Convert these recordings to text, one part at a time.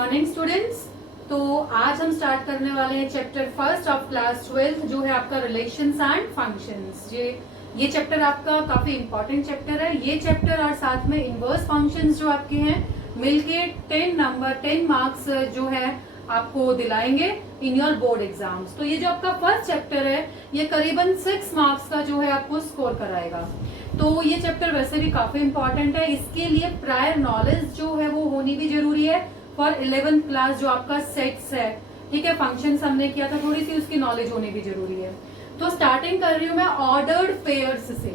Morning students. तो आज हम स्टार्ट करने वाले हैं चैप्टर फर्स्ट ऑफ क्लास 12 जो है आपका रिलेशंस एंड फंक्शंस। ये चैप्टर आपका काफी इंपॉर्टेंट चैप्टर है। ये चैप्टर और साथ में इनवर्स फंक्शंस जो आपके हैं मिलके 10 मार्क्स जो है आपको दिलाएंगे इन योर बोर्ड एग्जाम्स। तो ये जो आपका फर्स्ट चैप्टर है ये करीबन 6 मार्क्स का जो है आपको स्कोर कराएगा। तो ये चैप्टर वैसे भी काफी इंपॉर्टेंट है। इसके लिए प्रायर नॉलेज जो है वो होनी भी जरूरी है फॉर 11th क्लास जो आपका सेट्स है। ठीक है, फंक्शंस हमने किया था, थोड़ी सी उसकी नॉलेज होनी भी जरूरी है। तो स्टार्टिंग कर रही हूँ मैं ऑर्डर्ड पेयर्स से।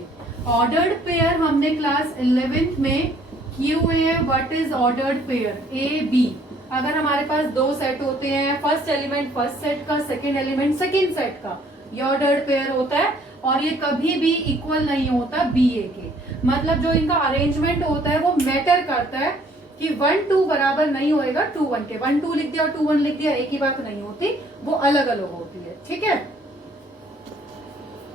ऑर्डर्ड पेयर हमने क्लास 11th में किए हुए हैं। What is ordered pair? A B. अगर हमारे पास दो सेट होते हैं, फर्स्ट एलिमेंट फर्स्ट सेट का, सेकेंड एलिमेंट सेकेंड सेट का, ये ऑर्डर्ड पेयर होता है और ये कभी भी इक्वल नहीं होता बी ए के। मतलब जो इनका अरेंजमेंट होता है वो मैटर करता है कि 1 2 बराबर नहीं होएगा 2 1 के। 1 2 लिख दिया और 2 1 लिख दिया, एक ही बात नहीं होती, वो अलग अलग होती है। ठीक है,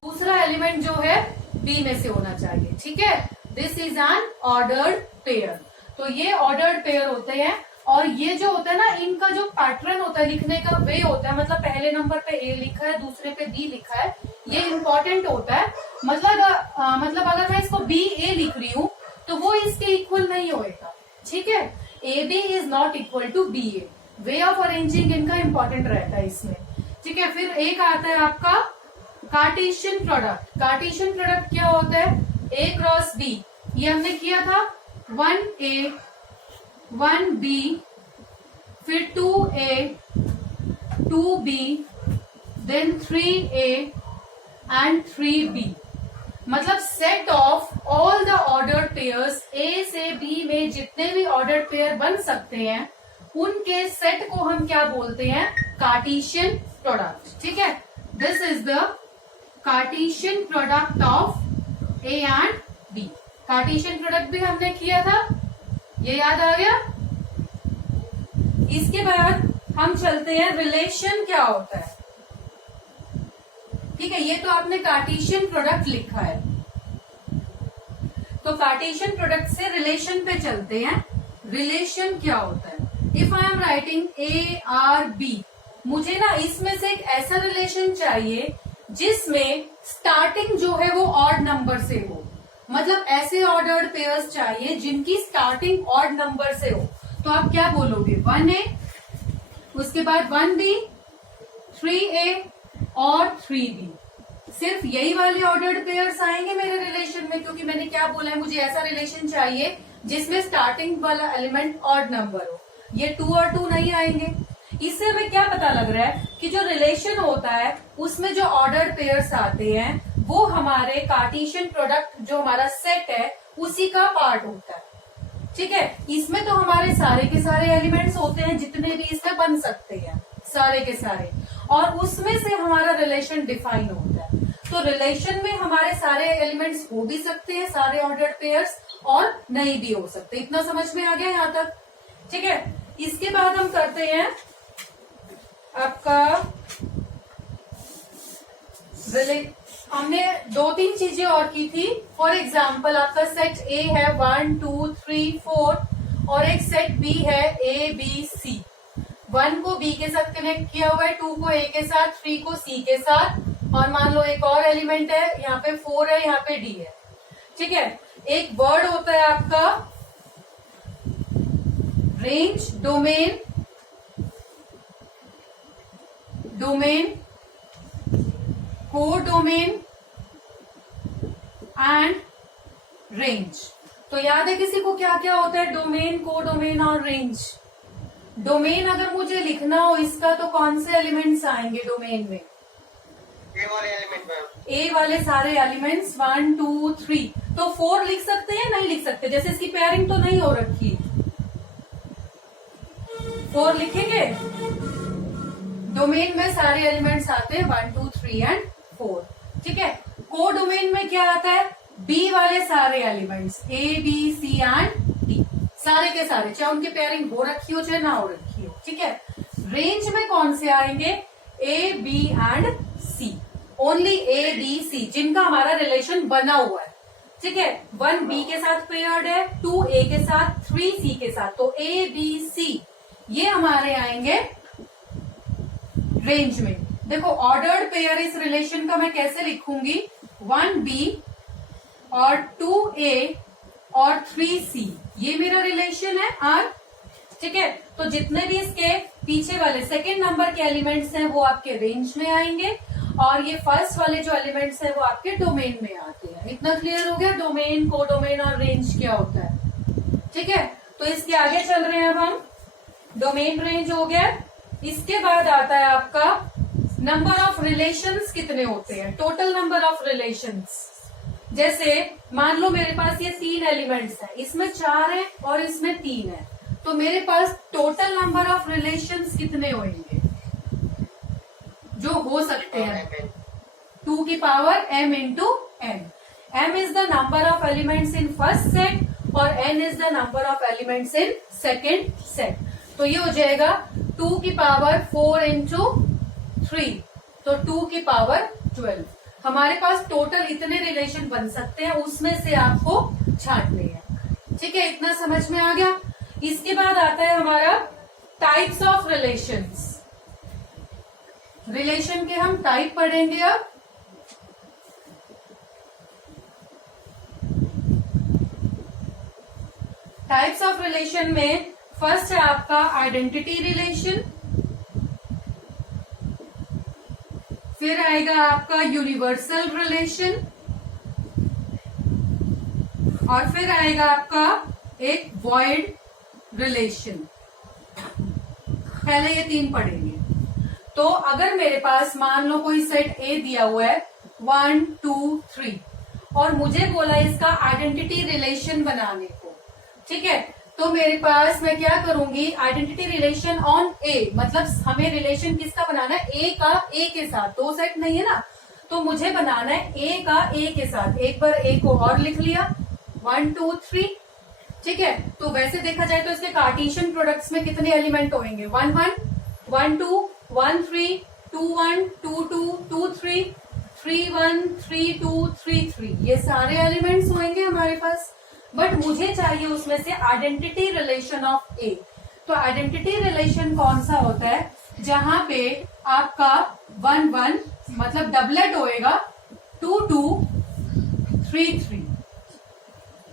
दूसरा एलिमेंट जो है बी में से होना चाहिए। ठीक है, this is an ordered pair. तो ये ऑर्डर्ड पेयर होते हैं और ये जो होता है ना, इनका जो पैटर्न होता है लिखने का वे होता है, मतलब पहले नंबर पे ए लिखा है, दूसरे पे बी लिखा है, ये इंपॉर्टेंट होता है। मतलब अगर मैं इसको बी ए लिख रही हूँ तो वो इसके इक्वल नहीं होएगा। ठीक है, A B is not equal to B A. Way of arranging इनका इंपॉर्टेंट रहता है इसमें। ठीक है, फिर एक आता है आपका कार्टेशियन प्रोडक्ट। कार्टेशियन प्रोडक्ट क्या होता है? ए क्रॉस बी। ये हमने किया था 1a 1b, फिर 2a 2b, then 3a and 3b। मतलब set of all the ordered pairs, A से बी में जितने भी ऑर्डर्ड पेयर बन सकते हैं उनके सेट को हम क्या बोलते हैं? Cartesian product. ठीक है, this is the Cartesian product of A and B. Cartesian product भी हमने किया था, ये याद आ गया। इसके बाद हम चलते हैं रिलेशन क्या होता है। ठीक है, ये तो आपने कार्टेशियन प्रोडक्ट लिखा है, तो कार्टेशियन प्रोडक्ट से रिलेशन पे चलते हैं। रिलेशन क्या होता है? If I am writing A R B, मुझे ना इसमें से एक ऐसा रिलेशन चाहिए जिसमें स्टार्टिंग जो है वो ऑड नंबर से हो। मतलब ऐसे ऑर्डर्ड पेयर्स चाहिए जिनकी स्टार्टिंग ऑड नंबर से हो। तो आप क्या बोलोगे? 1a, उसके बाद 1b, 3a और 3b। सिर्फ यही वाले ऑर्डर्ड पेयर्स आएंगे मेरे रिलेशन में, क्योंकि मैंने क्या बोला है, मुझे ऐसा रिलेशन चाहिए जिसमें स्टार्टिंग वाला एलिमेंट ऑड नंबर हो। ये 2 और 2 नहीं आएंगे। इससे हमें क्या पता लग रहा है कि जो रिलेशन होता है उसमें जो ऑर्डर्ड पेयर्स आते हैं वो हमारे कार्टेशियन प्रोडक्ट जो हमारा सेट है उसी का पार्ट होता है। ठीक है, इसमें तो हमारे सारे के सारे एलिमेंट्स होते हैं जितने भी इसमें बन सकते हैं, सारे के सारे, और उसमें से हमारा रिलेशन डिफाइन होता है। तो रिलेशन में हमारे सारे एलिमेंट्स हो भी सकते हैं, सारे ऑर्डर्ड पेयर्स, और नहीं भी हो सकते। इतना समझ में आ गया यहाँ तक? ठीक है, इसके बाद हम करते हैं आपका हमने 2-3 चीजें और की थी। फॉर एग्जाम्पल आपका सेट ए है 1 2 3 4 और एक सेट बी है ए बी सी। 1 को बी के साथ कनेक्ट किया हुआ है, 2 को ए के साथ, 3 को सी के साथ, और मान लो एक और एलिमेंट है, यहाँ पे 4 है, यहाँ पे डी है। ठीक है, एक वर्ड होता है आपका range, domain, domain, codomain and range. तो याद है किसी को क्या क्या होता है? डोमेन, कोडोमेन और रेंज। डोमेन अगर मुझे लिखना हो इसका तो कौन से एलिमेंट्स आएंगे डोमेन में? ए वाले एलिमेंट। ए वाले सारे एलिमेंट्स 1 2 3। तो 4 लिख सकते हैं? नहीं लिख सकते, जैसे इसकी पेयरिंग तो नहीं हो रखी। 4 लिखेंगे? डोमेन में सारे एलिमेंट्स आते हैं 1 2 3 एंड 4। ठीक है, को डोमेन में क्या आता है? बी वाले सारे elements, A B C and D, सारे के सारे, चाहे उनकी पेयरिंग हो रखी हो चाहे ना हो रखी हो। ठीक है, रेंज में कौन से आएंगे? A B and C, only A B C, जिनका हमारा रिलेशन बना हुआ है। ठीक है, 1 बी के साथ पेयर्ड है, 2 ए के साथ, 3 सी के साथ। तो ए बी सी ये हमारे आएंगे रेंज में। देखो ऑर्डर्ड पेयर इस रिलेशन का मैं कैसे लिखूंगी, 1B और 2A और 3C, ये मेरा रिलेशन है R। ठीक है, तो जितने भी इसके पीछे वाले सेकेंड नंबर के एलिमेंट्स हैं वो आपके रेंज में आएंगे, और ये फर्स्ट वाले जो एलिमेंट्स हैं वो आपके डोमेन में आते हैं। इतना क्लियर हो गया डोमेन, कोडोमेन और रेंज क्या होता है। ठीक है, तो इसके आगे चल रहे हैं अब हम। डोमेन रेंज हो गया। इसके बाद आता है आपका नंबर ऑफ रिलेशंस कितने होते हैं, टोटल नंबर ऑफ रिलेशंस। जैसे मान लो मेरे पास ये 3 एलिमेंट्स हैं, इसमें 4 है और इसमें 3 है, तो मेरे पास टोटल नंबर ऑफ रिलेशंस कितने होंगे जो हो सकते हैं, 2 की power m into n। m is the number of elements in first set और n is the number of elements in second set. तो ये हो जाएगा 2 की पावर 4 इंटू 3, तो 2 की पावर 12। हमारे पास टोटल इतने रिलेशन बन सकते हैं, उसमें से आपको छांटने हैं। ठीक है, इतना समझ में आ गया। इसके बाद आता है हमारा टाइप्स ऑफ रिलेशंस। रिलेशन के हम टाइप पढ़ेंगे अब। टाइप्स ऑफ रिलेशन में फर्स्ट है आपका आइडेंटिटी रिलेशन, फिर आएगा आपका यूनिवर्सल रिलेशन, और फिर आएगा आपका एक वॉइड रिलेशन। पहले ये 3 पढ़ेंगे। तो अगर मेरे पास मान लो कोई सेट ए दिया हुआ है 1 2 3 और मुझे बोला इसका आइडेंटिटी रिलेशन बनाने को, ठीक है, तो मेरे पास मैं क्या करूंगी, आइडेंटिटी रिलेशन ऑन ए, मतलब हमें रिलेशन किसका बनाना है, ए का ए के साथ। 2 सेट नहीं है ना, तो मुझे बनाना है ए का ए के साथ। एक बार ए को और लिख लिया 1 2 3। ठीक है, तो वैसे देखा जाए तो इसके कार्टेशियन प्रोडक्ट्स में कितने एलिमेंट होंगे, 1 1 1 2 1 3 2 1 2 2 2 3 3 1 3 2 3 3, ये सारे एलिमेंट्स होंगे हमारे पास। बट मुझे चाहिए उसमें से आइडेंटिटी रिलेशन ऑफ ए। तो आइडेंटिटी रिलेशन कौन सा होता है, जहां पे आपका 1 1 मतलब डबलेट होएगा, 2 2 3 3।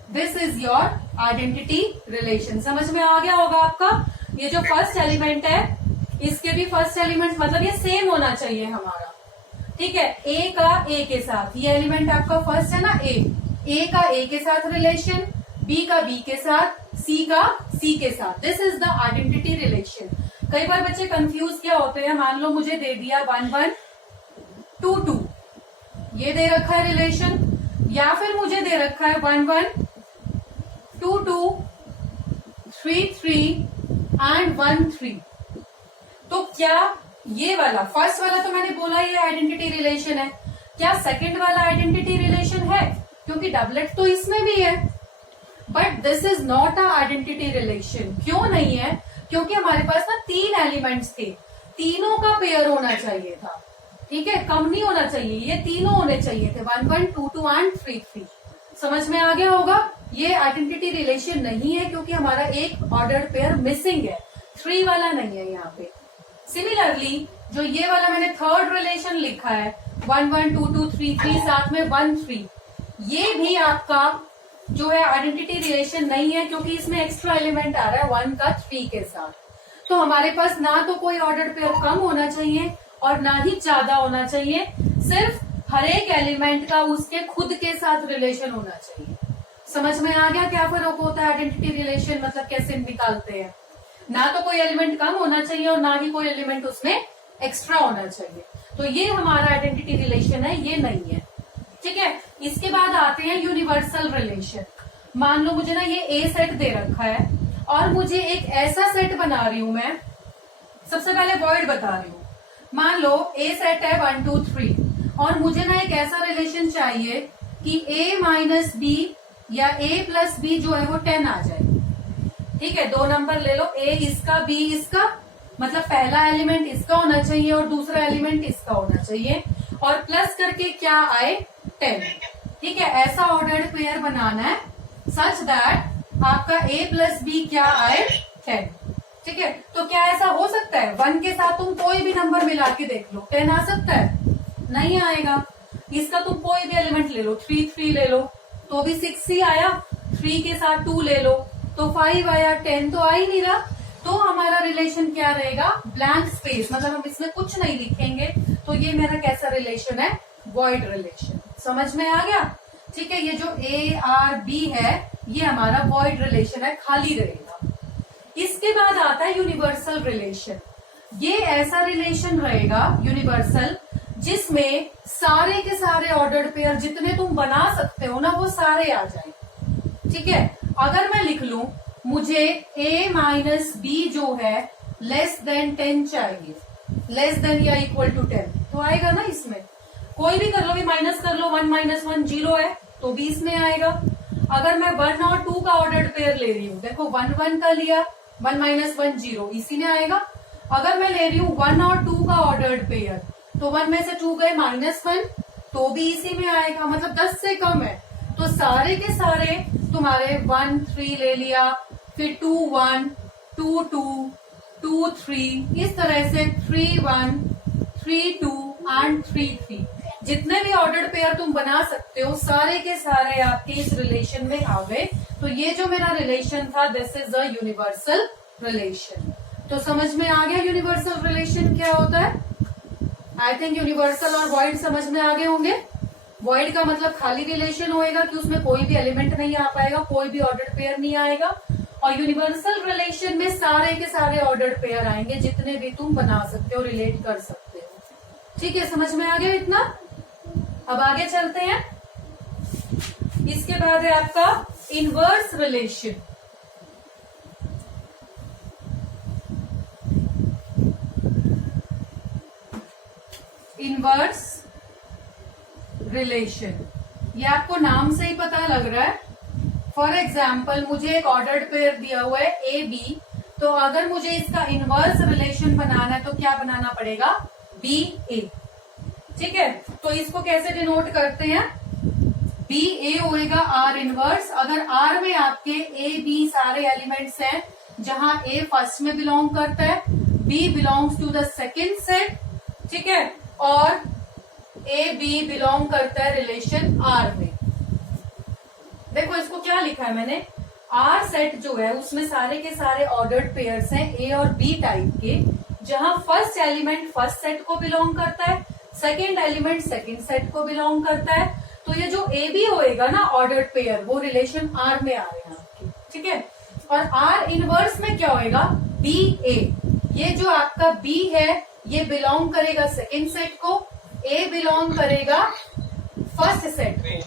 This is your identity relation. समझ में आ गया होगा आपका। ये जो फर्स्ट एलिमेंट है, इसके भी फर्स्ट एलिमेंट मतलब ये सेम होना चाहिए हमारा। ठीक है, ए का ए के साथ, ये एलिमेंट आपका फर्स्ट है ना ए का ए के साथ रिलेशन, बी का बी के साथ, सी का सी के साथ। This is the identity relation. कई बार बच्चे कंफ्यूज क्या होते हैं, मान लो मुझे दे दिया 1 1 2 2, ये दे रखा है रिलेशन, या फिर मुझे दे रखा है 1 1 2 2 3 3 एंड 1 3। तो क्या ये वाला फर्स्ट वाला तो मैंने बोला ये आइडेंटिटी रिलेशन है, क्या सेकंड वाला आइडेंटिटी रिलेशन है, क्योंकि डबलेट तो इसमें भी है। But this is not a identity relation. क्यों नहीं है, क्योंकि हमारे पास ना 3 एलिमेंट्स थे, तीनों का पेयर होना चाहिए था। ठीक है, कम नहीं होना चाहिए, ये तीनों होने चाहिए थे, 1 1 2 2 एंड 3 3। समझ में आ गया होगा। ये आइडेंटिटी रिलेशन नहीं है क्योंकि हमारा एक ऑर्डर्ड पेयर मिसिंग है, 3 वाला नहीं है यहाँ पे। सिमिलरली जो ये वाला मैंने थर्ड रिलेशन लिखा है 1 1 2 2 3 3 साथ में 1 3, ये भी आपका जो है आइडेंटिटी रिलेशन नहीं है क्योंकि इसमें एक्स्ट्रा एलिमेंट आ रहा है 1 का 3 के साथ। तो हमारे पास ना तो कोई ऑर्डर्ड पेयर कम होना चाहिए और ना ही ज्यादा होना चाहिए, सिर्फ हर एक एलिमेंट का उसके खुद के साथ रिलेशन होना चाहिए। समझ में आ गया क्या फर्क होता है आइडेंटिटी रिलेशन, मतलब कैसे निकालते हैं। ना तो कोई एलिमेंट कम होना चाहिए और ना ही कोई एलिमेंट उसमें एक्स्ट्रा होना चाहिए। तो ये हमारा आइडेंटिटी रिलेशन है, ये नहीं है। ठीक है, इसके बाद आते हैं यूनिवर्सल रिलेशन। मान लो मुझे ना ये ए सेट दे रखा है और मुझे एक ऐसा सेट बना रही हूं मैं, सबसे पहले वॉइड बता रही हूं। मान लो ए सेट है 1 2 3 और मुझे ना एक ऐसा रिलेशन चाहिए कि a माइनस बी या a प्लस बी जो है वो 10 आ जाए। ठीक है, 2 नंबर ले लो, a इसका b इसका, मतलब पहला एलिमेंट इसका होना चाहिए और दूसरा एलिमेंट इसका होना चाहिए, और प्लस करके क्या आए 10। ठीक है, ऐसा ऑर्डर्ड पेयर बनाना है सच दैट आपका a प्लस बी क्या आए 10। ठीक है, तो क्या ऐसा हो सकता है 1 के साथ तुम कोई भी नंबर मिला के देख लो 10 आ सकता है? नहीं आएगा। इसका तुम कोई भी एलिमेंट ले लो, 3 ले लो तो भी 6 ही आया, 3 के साथ 2 ले लो तो 5 आया, 10 तो आ ही नहीं रहा। तो हमारा रिलेशन क्या रहेगा? ब्लैंक स्पेस, मतलब हम इसमें कुछ नहीं लिखेंगे तो ये मेरा कैसा रिलेशन है? Void relation. समझ में आ गया? ठीक है, ये जो ARB है ये हमारा वॉइड रिलेशन है, खाली रहेगा। इसके बाद आता है यूनिवर्सल रिलेशन। ये ऐसा रिलेशन रहेगा यूनिवर्सल जिसमें सारे के सारे ऑर्डर्ड पेयर जितने तुम बना सकते हो ना वो सारे आ जाए। ठीक है, अगर मैं लिख लूं मुझे A माइनस B जो है लेस देन 10 चाहिए, लेस देन या इक्वल टू 10 तो आएगा ना इसमें। कोई भी कर लो, माइनस कर लो, 1 माइनस 1 0 है तो भी इसमें आएगा। अगर मैं 1 और 2 का ऑर्डर्ड पेयर ले रही हूँ, देखो 1 1 का लिया, 1 माइनस 1 0 इसी में आएगा। अगर मैं ले रही हूँ 1 और 2 का ऑर्डर्ड पेयर तो 1 में से 2 गए -1 तो भी इसी में आएगा, मतलब 10 से कम है तो सारे के सारे तुम्हारे 1 3 ले लिया, फिर 2 1 2 2 2 3, इस तरह से 3 1 3 2 एंड 3 3 जितने भी ऑर्डर्ड पेयर तुम बना सकते हो सारे के सारे आपके इस रिलेशन में आ गए। तो ये जो मेरा रिलेशन था this is a universal relation. तो समझ में आ गया यूनिवर्सल रिलेशन क्या होता है? आई थिंक यूनिवर्सल और वॉइड समझ में आ गए होंगे। वॉइड का मतलब खाली रिलेशन होएगा कि उसमें कोई भी एलिमेंट नहीं आ पाएगा, कोई भी ऑर्डर्ड पेयर नहीं आएगा। और यूनिवर्सल रिलेशन में सारे के सारे ऑर्डर्ड पेयर आएंगे जितने भी तुम बना सकते हो, रिलेट कर सकते हो। ठीक है, समझ में आ गया इतना? अब आगे चलते हैं। इसके बाद है आपका इनवर्स रिलेशन। इनवर्स रिलेशन, ये आपको नाम से ही पता लग रहा है। फॉर एग्जाम्पल मुझे एक ऑर्डर्ड पेयर दिया हुआ है AB, तो अगर मुझे इसका इनवर्स रिलेशन बनाना है तो क्या बनाना पड़ेगा? BA। ठीक है, तो इसको कैसे डिनोट करते हैं? BA होएगा R इनवर्स। अगर R में आपके AB सारे एलिमेंट्स हैं, जहां A फर्स्ट में बिलोंग करता है, B belongs to the second set, ठीक है, और AB बिलोंग करता है रिलेशन R में। देखो इसको क्या लिखा है मैंने, R सेट जो है उसमें सारे के सारे ऑर्डर्ड पेयर्स हैं A और B टाइप के, जहां फर्स्ट एलिमेंट फर्स्ट सेट को बिलोंग करता है, सेकेंड एलिमेंट सेकेंड सेट को बिलोंग करता है। तो ये जो AB होएगा ना ऑर्डर्ड पेयर, वो रिलेशन R में आ रहे हैं आपके। ठीक है, और R इनवर्स में क्या होएगा? BA। ये जो आपका B है ये बिलोंग करेगा सेकेंड सेट को, A बिलोंग करेगा फर्स्ट सेट को,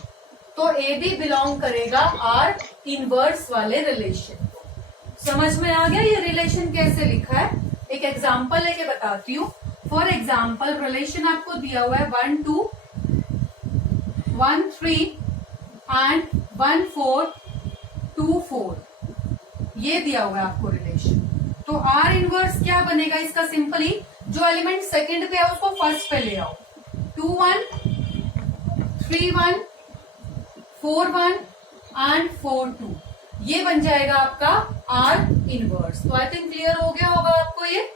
तो AB बिलोंग करेगा R इनवर्स वाले रिलेशन को। समझ में आ गया ये रिलेशन कैसे लिखा है? एक एग्जांपल लेके बताती हूँ। फॉर एग्जाम्पल रिलेशन आपको दिया हुआ है 1 2 1 3 एंड 1 4 2 4, ये दिया हुआ है आपको रिलेशन। तो R इनवर्स क्या बनेगा इसका? सिंपली जो एलिमेंट सेकंड पे है उसको फर्स्ट पे ले आओ, 2 1 3 1 4 1 एंड 4 2, ये बन जाएगा आपका R इनवर्स। तो आई थिंक क्लियर हो गया होगा आपको ये।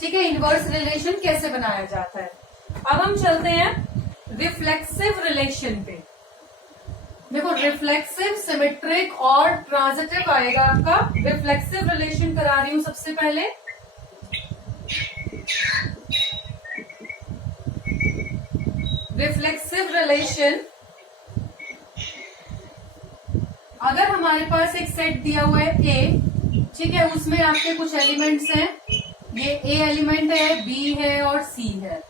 ठीक है, इनवर्स रिलेशन कैसे बनाया जाता है। अब हम चलते हैं रिफ्लेक्सिव रिलेशन पे। देखो रिफ्लेक्सिव, सिमेट्रिक और ट्रांजिटिव आएगा आपका। रिफ्लेक्सिव रिलेशन करा रही हूं सबसे पहले। रिफ्लेक्सिव रिलेशन, अगर हमारे पास एक सेट दिया हुआ है A, ठीक है, उसमें आपके कुछ एलिमेंट्स हैं, ये A एलिमेंट है, B है और C है।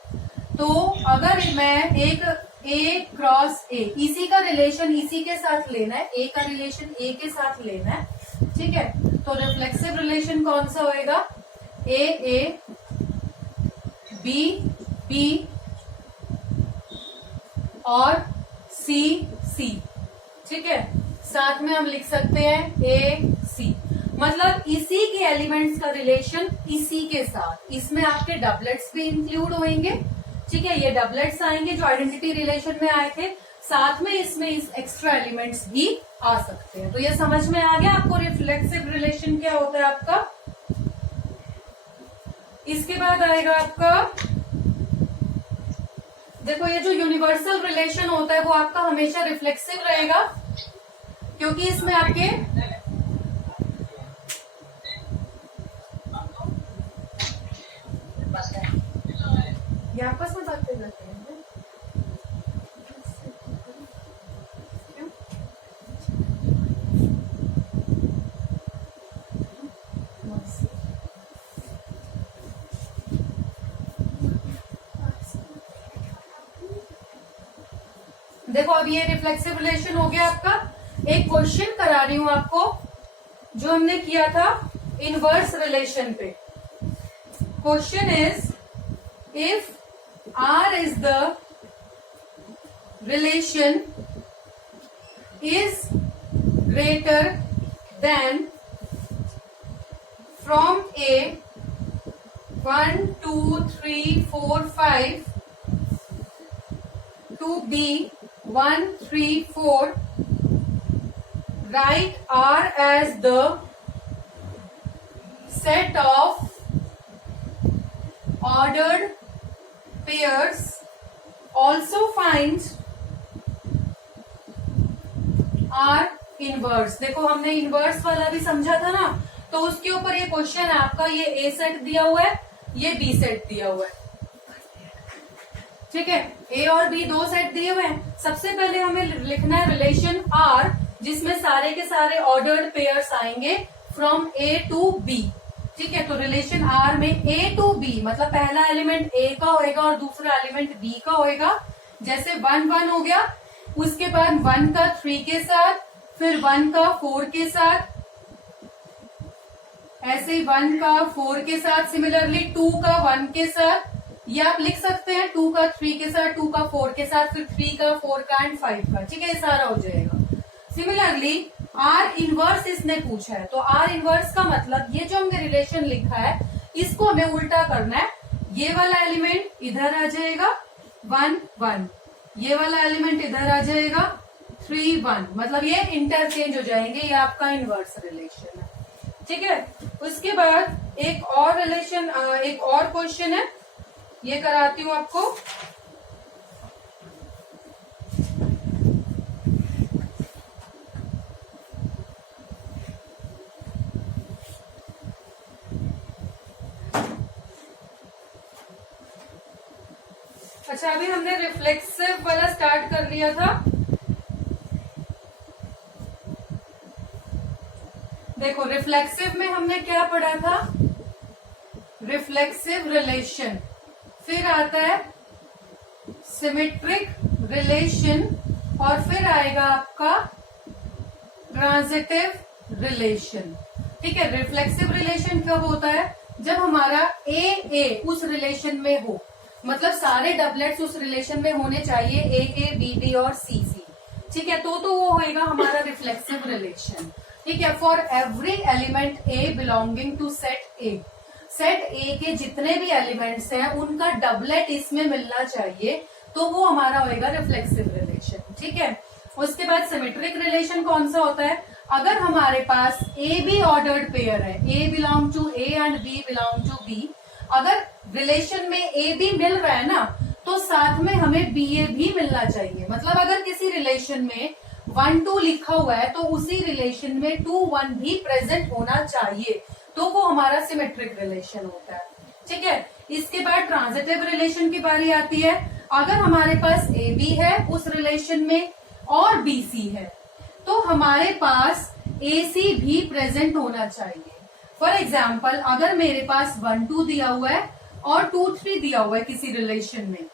तो अगर मैं एक A क्रॉस A, इसी का रिलेशन इसी के साथ लेना है, A का रिलेशन A के साथ लेना है, ठीक है, तो रिफ्लेक्सिव रिलेशन कौन सा होएगा? A B B और C, ठीक है, साथ में हम लिख सकते हैं AC, मतलब इसी के एलिमेंट्स का रिलेशन इसी के साथ। इसमें आपके डबलेट्स भी इंक्लूड होंगे, ठीक है, ये डबलेट्स आएंगे जो आइडेंटिटी रिलेशन में आए थे, साथ में इसमें इस एक्स्ट्रा एलिमेंट्स भी आ सकते हैं। तो ये समझ में आ गया आपको रिफ्लेक्सिव रिलेशन क्या होता है आपका। इसके बाद आएगा आपका, देखो ये जो यूनिवर्सल रिलेशन होता है वो आपका हमेशा रिफ्लेक्सिव रहेगा, क्योंकि इसमें आपके ये आपस में बातें करते हैं। क्यों? देखो अब ये रिफ्लेक्सिव रिलेशन हो गया आपका। एक क्वेश्चन करा रही हूं आपको जो हमने किया था इनवर्स रिलेशन पे। Question is if R is the relation is greater than from A 1 2 3 4 5 to B 1 3 4, write R as the set of ordered pairs, also finds R inverse. देखो हमने इनवर्स वाला भी समझा था ना, तो उसके ऊपर ये क्वेश्चन है आपका। ये ए सेट दिया हुआ है, ये बी सेट दिया हुआ है, ठीक है। ए और बी दो सेट दिए हुए हैं। सबसे पहले हमें लिखना है रिलेशन आर, जिसमें सारे के सारे ऑर्डर्ड पेयर्स आएंगे फ्रॉम ए टू बी, ठीक है। तो रिलेशन आर में ए टू बी मतलब पहला एलिमेंट ए का होएगा और दूसरा एलिमेंट बी का होएगा। जैसे 1 1 हो गया, उसके बाद 1 का 3 के साथ, फिर 1 का 4 के साथ, ऐसे ही 1 का 4 के साथ, सिमिलरली 2 का 1 के साथ, ये आप लिख सकते हैं 2 का 3 के साथ, 2 का 4 के साथ, फिर 3 का 4 का एंड 5 का, ठीक है। ये सारा हो जाएगा। सिमिलरली आर इनवर्स इसने पूछा है, तो आर इनवर्स का मतलब ये जो हमने रिलेशन लिखा है इसको हमें उल्टा करना है। ये वाला एलिमेंट इधर आ जाएगा 1 1, ये वाला एलिमेंट इधर आ जाएगा 3 1, मतलब ये इंटरचेंज हो जाएंगे। ये आपका इनवर्स रिलेशन है, ठीक है। उसके बाद एक और रिलेशन, एक और क्वेश्चन है, ये कराती हूँ आपको। अच्छा, अभी हमने रिफ्लेक्सिव वाला स्टार्ट कर लिया था। देखो रिफ्लेक्सिव में हमने क्या पढ़ा था, रिफ्लेक्सिव रिलेशन, फिर आता है सिमेट्रिक रिलेशन, और फिर आएगा आपका ट्रांजिटिव रिलेशन, ठीक है। रिफ्लेक्सिव रिलेशन कब होता है, जब हमारा ए उस रिलेशन में हो, मतलब सारे डबलेट्स उस रिलेशन में होने चाहिए, ए बी बी और सी सी, ठीक है। तो वो होएगा हमारा रिफ्लेक्सिव रिलेशन, ठीक है। For every element A belonging to set A, set A के जितने भी एलिमेंट्स हैं उनका डबलेट इसमें मिलना चाहिए, तो वो हमारा होएगा रिफ्लेक्सिव रिलेशन, ठीक है। उसके बाद सिमेट्रिक रिलेशन कौन सा होता है, अगर हमारे पास ए बी ऑर्डर्ड पेयर है, A belong to A and B belong to B, अगर रिलेशन में ए बी मिल रहा है ना, तो साथ में हमें बी ए भी मिलना चाहिए। मतलब अगर किसी रिलेशन में 1 2 लिखा हुआ है तो उसी रिलेशन में 2 1 भी प्रेजेंट होना चाहिए, तो वो हमारा सिमेट्रिक रिलेशन होता है, ठीक है। इसके बाद ट्रांजिटिव रिलेशन की बारी आती है। अगर हमारे पास ए बी है उस रिलेशन में और बी सी है, तो हमारे पास ए सी भी प्रेजेंट होना चाहिए। फॉर एग्जाम्पल, अगर मेरे पास 1 2 दिया हुआ है और 2 3 दिया हुआ है किसी रिलेशन में,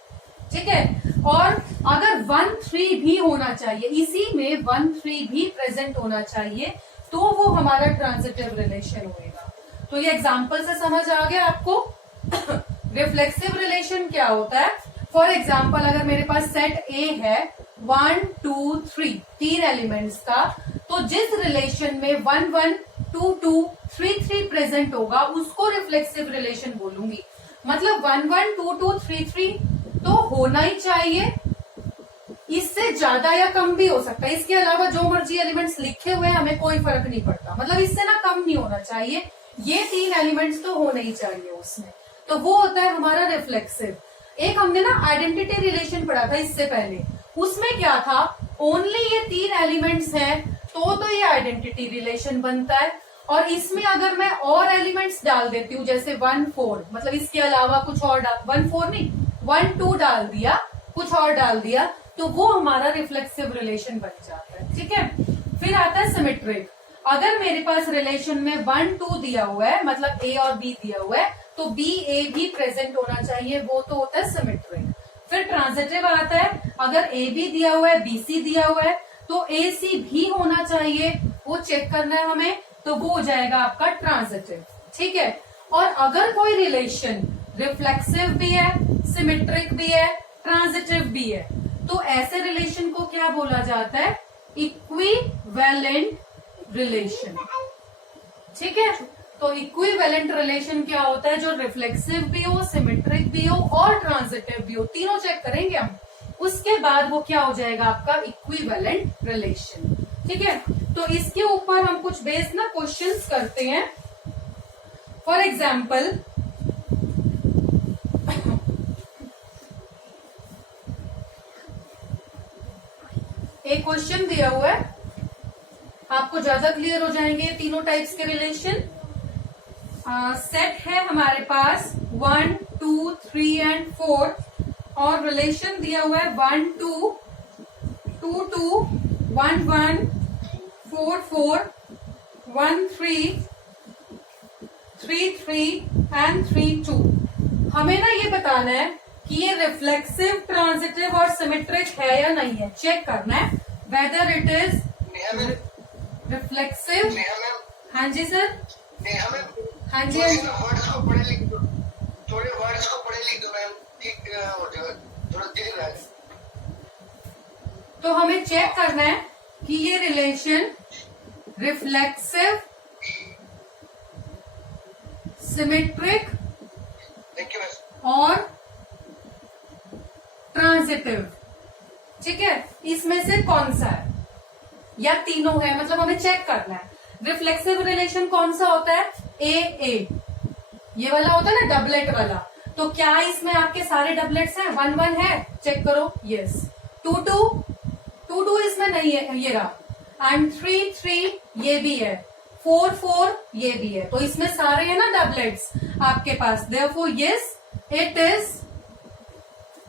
ठीक है, और अगर 1 3 भी होना चाहिए, इसी में 1 3 भी प्रेजेंट होना चाहिए, तो वो हमारा ट्रांजिटिव रिलेशन होएगा। तो ये एग्जाम्पल से समझ आ गया आपको रिफ्लेक्सिव रिलेशन क्या होता है। फॉर एग्जाम्पल, अगर मेरे पास सेट ए है 1 2 3 3 एलिमेंट्स का, तो जिस रिलेशन में 1 1 2 2 3 3 प्रेजेंट होगा उसको रिफ्लेक्सिव रिलेशन बोलूंगी। मतलब 1 1 2 2 3 3 तो होना ही चाहिए, इससे ज्यादा या कम भी हो सकता है। इसके अलावा जो मर्जी एलिमेंट्स लिखे हुए हैं हमें कोई फर्क नहीं पड़ता, मतलब इससे ना कम नहीं होना चाहिए, ये 3 एलिमेंट्स तो होने ही चाहिए उसमें। तो वो होता है हमारा रिफ्लेक्सिव। एक हमने ना आइडेंटिटी रिलेशन पढ़ा था इससे पहले, उसमें क्या था, ओनली ये 3 एलिमेंट्स हैं तो ये आइडेंटिटी रिलेशन बनता है। और इसमें अगर मैं और एलिमेंट्स डाल देती हूँ, जैसे 1 4, मतलब इसके अलावा कुछ और 1 4 नहीं 1 2 डाल दिया, कुछ और डाल दिया, तो वो हमारा रिफ्लेक्सिव रिलेशन बन जाता है। ठीक है, फिर आता है सिमेट्रिक। अगर मेरे पास रिलेशन में 1 2 दिया हुआ है, मतलब ए और बी दिया हुआ है, तो बी ए भी प्रेजेंट होना चाहिए, वो तो होता है सिमेट्रिक। फिर ट्रांजिटिव आता है, अगर ए बी दिया हुआ है, बी सी दिया हुआ है, तो ए सी भी होना चाहिए, वो चेक करना है हमें, तो वो हो जाएगा आपका ट्रांजिटिव। ठीक है, और अगर कोई रिलेशन रिफ्लेक्सिव भी है, सिमेट्रिक भी है, ट्रांजिटिव भी है, तो ऐसे रिलेशन को क्या बोला जाता है, इक्विवेलेंट रिलेशन। ठीक है, तो इक्विवेलेंट रिलेशन क्या होता है, जो रिफ्लेक्सिव भी हो, सिमेट्रिक भी हो और ट्रांजिटिव भी हो, तीनों चेक करेंगे हम, उसके बाद वो क्या हो जाएगा आपका इक्विवेलेंट रिलेशन। ठीक है, तो इसके ऊपर हम कुछ बेस ना क्वेश्चंस करते हैं। फॉर एग्जाम्पल, एक क्वेश्चन दिया हुआ है, आपको ज्यादा क्लियर हो जाएंगे तीनों टाइप्स के रिलेशन। सेट है हमारे पास 1 2 3 एंड 4 और रिलेशन दिया हुआ है 1 2 2 2 1 1 4 4 1 3 3 3 एंड 3 2। हमें ना ये बताना है कि ये रिफ्लेक्सिव, ट्रांजिटिव और सिमेट्रिक है या नहीं है, चेक करना है वेदर इट इज रिफ्लेक्सिव। हाँ जी सर, हाँ जी, वर्ड्स को पढ़े लिख दो, थोड़े वर्ड्स को पढ़े लिख दो मैम, ठीक हो जाएगा, थोड़ा दिख रहा है। तो हमें चेक करना है कि ये रिलेशन रिफ्लेक्सिव, सिमेट्रिक और ट्रांजिटिव, ठीक है, इसमें से कौन सा है, या तीनों है, मतलब हमें चेक करना है। रिफ्लेक्सिव रिलेशन कौन सा होता है, ए ए, ये वाला होता है ना डबलेट वाला, तो क्या इसमें आपके सारे डबलेट्स हैं, 1 1 है, चेक करो, यस। 2 2 इसमें नहीं है, ये रहा, एंड 3 3 ये भी है, 4 4 ये भी है, तो इसमें सारे है ना डबलेट्स आपके पास, therefore yes it is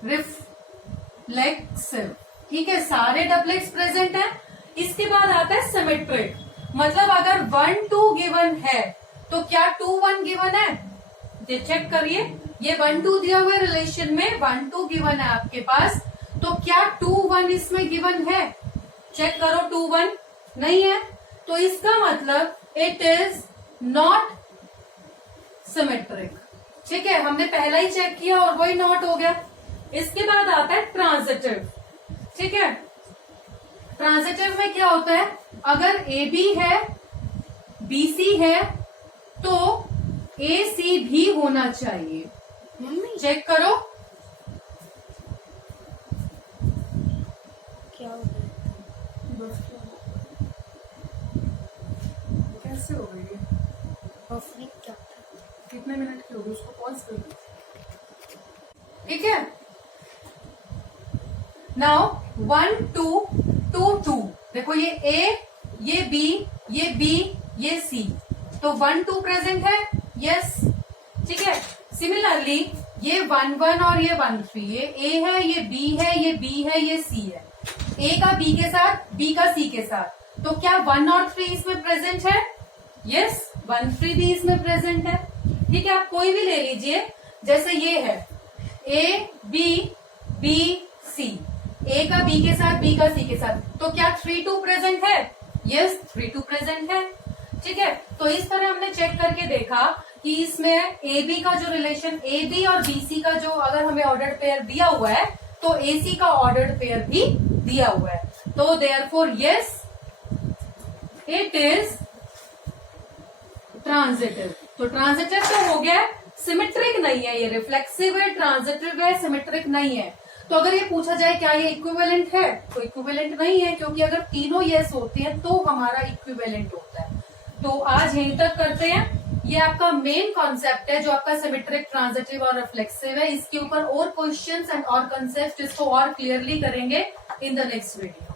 reflexive. ठीक है, सारे डबलेट्स प्रेजेंट हैं। इसके बाद आता है सिमेट्रिक, मतलब अगर 1 2 गिवन है तो क्या 2 1 गिवन है, ये चेक करिए, ये 1 2 दिया हुआ रिलेशन में 1 2 गिवन है आपके पास, तो क्या 2 1 इसमें गिवन है, चेक करो, 2 1 नहीं है, तो इसका मतलब इट इज नॉट सिमेट्रिक। ठीक है, हमने पहला ही चेक किया और वही नॉट हो गया। इसके बाद आता है ट्रांजिटिव। ठीक है, ट्रांजिटिव में क्या होता है, अगर ए बी है, बी सी है, तो ए सी भी होना चाहिए, चेक करो, क्या हो गया, कैसे हो गई ये? बफरिंग क्या था, कितने मिनट की होगी, उसको पॉज कर दो। ठीक है, नाउ 1 2 2 2, देखो ये ए, ये बी, ये बी, ये सी, तो 1 2 प्रेजेंट है, यस। ठीक है, सिमिलरली ये 1 1 और ये 1 3, ये ए है, ये बी है, ये बी है, ये सी है, ए का बी के साथ, बी का सी के साथ, तो क्या 1 और 3 इसमें प्रेजेंट है, यस, 1 3 भी इसमें प्रेजेंट है। ठीक है, आप कोई भी ले लीजिए, जैसे ये है ए बी बी सी, ए का बी के साथ, बी का सी के साथ, तो क्या 3 2 प्रेजेंट है, यस, 3 2 प्रेजेंट है। ठीक है, तो इस तरह हमने चेक करके देखा कि इसमें ए बी का जो रिलेशन, ए बी और बी सी का जो अगर हमें ऑर्डर्ड पेयर दिया हुआ है, तो ए सी का ऑर्डर्ड पेयर भी दिया हुआ है, तो therefore yes it is transitive. तो ट्रांजिटिव तो हो गया, सिमेट्रिक नहीं है, ये रिफ्लेक्सिव है, ट्रांजिटिव है, सिमेट्रिक नहीं है। तो अगर ये पूछा जाए क्या ये इक्विवेलेंट है, तो इक्विवेलेंट नहीं है, क्योंकि अगर तीनों यस होते हैं तो हमारा इक्विवेलेंट होता है। तो आज यहीं तक करते हैं, ये आपका मेन कॉन्सेप्ट है जो आपका सिमेट्रिक, ट्रांजिटिव और रिफ्लेक्सिव है। इसके ऊपर और क्वेश्चंस एंड और कंसेप्ट इसको और क्लियरली करेंगे इन द नेक्स्ट वीडियो।